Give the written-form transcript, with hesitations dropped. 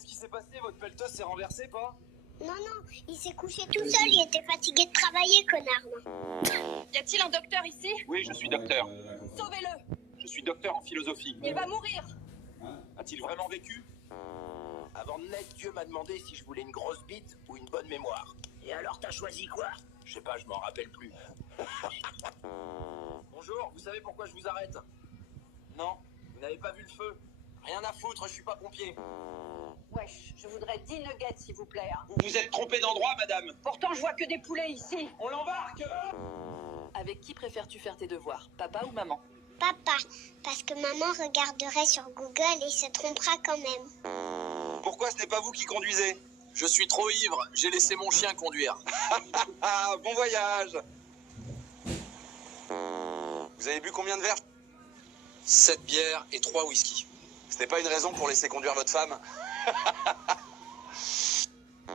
qu'est-ce qui s'est passé? Votre pelleteuse s'est renversée, pas? Non, il s'est couché tout seul, il était fatigué de travailler, connard. Y a-t-il un docteur ici? Oui, je suis docteur. Sauvez-le! Je suis docteur en philosophie. Il va mourir! A-t-il vraiment vécu? Avant de naître, Dieu m'a demandé si je voulais une grosse bite ou une bonne mémoire. Et alors, t'as choisi quoi? Je sais pas, je m'en rappelle plus. Bonjour, vous savez pourquoi je vous arrête? Non, vous n'avez pas vu le feu. Rien à foutre, je suis pas pompier. Wesh, je voudrais 10 nuggets, s'il vous plaît. Hein. Vous vous êtes trompé d'endroit, madame. Pourtant, je vois que des poulets ici. On l'embarque. Avec qui préfères-tu faire tes devoirs, papa ou maman? Papa, parce que maman regarderait sur Google et se trompera quand même. Pourquoi ce n'est pas vous qui conduisez? Je suis trop ivre, j'ai laissé mon chien conduire. Bon voyage. Vous avez bu combien de verres? 7 bières et 3 whisky. Ce n'est pas une raison pour laisser conduire votre femme.